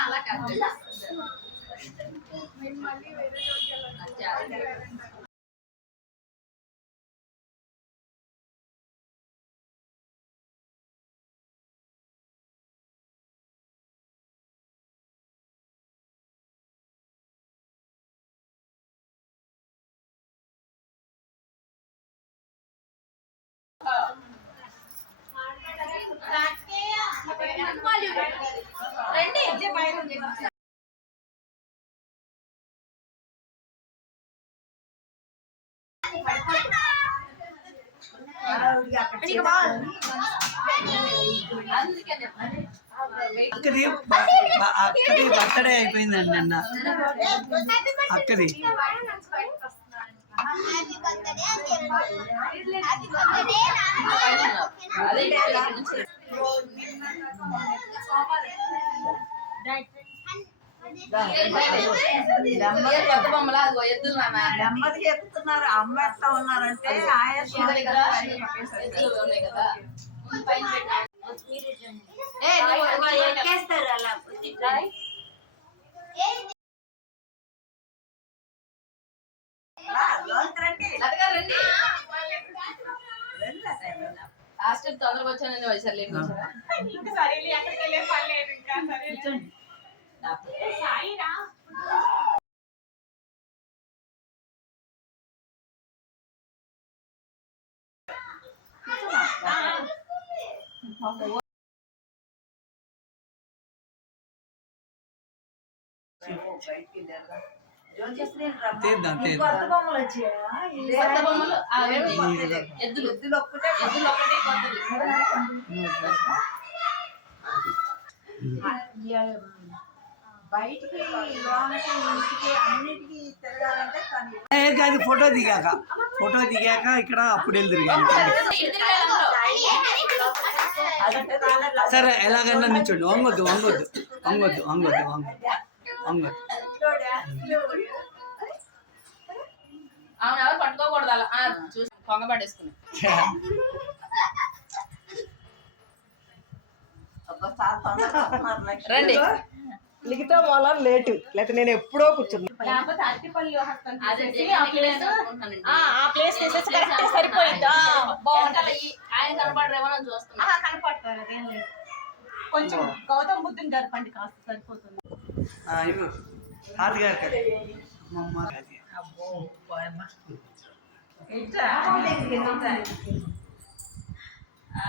అలా కాదు. రండి అందుకనే అక్కది బ- బ- అక్కది బర్త్డే అయిపోయిందండి నిన్న. అక్కది. నెమ్మది చెప్తున్నారు అమ్మ ఎట్లా ఉన్నారంటే ఆయాసం లాస్ట్ టైం తొందరగా వచ్చానని వైశాలి లేట్ వచ్చారా తీద్దాం తీద్దాం కొత్త బొమ్మలు వచ్చాయా కొత్త బొమ్మలు. ఎద్దులు ఎద్దులు ఒక్కటే ఎద్దులు కాదు ఫోటో దిగాక ఫోటో దిగాక ఇక్కడ అప్పుడు వెళ్తురు. సరే ఎలాగన్నా నిల్చోండి వంగొద్దు వంగొద్దు వంగొద్దు వంగొద్దు వంగొద్దు వంగొద్దు అవును ఎవరు పట్టుకోకూడదు అలా. చూసి పొంగ పడేసుకుని అబ్బా, చాలా తొందరగా వస్తున్నారు లక్ష్మి. రండి. మిగతా మూలం లేటు. లేకపోతే నేను ఎప్పుడో కూర్చున్నా. లేకపోతే అరటిపల్లి హస్తం అదే తీసేసి నేను ఆ ఇక్కడే ప్లేస్ అనుకుంటున్నానండి. ఆ ఆ ప్లేస్ తీసేసి కరెక్ట్ సరిపోయింది? బాగుంటది. ఆయన కనపడరేమో చూస్తున్నా. కనపడతారు కొంచెం గౌతమ్ బుద్ధుని కాస్త సరిపోతుంది. కదా అమ్మమ్మ. ఇట్లా? ఆ,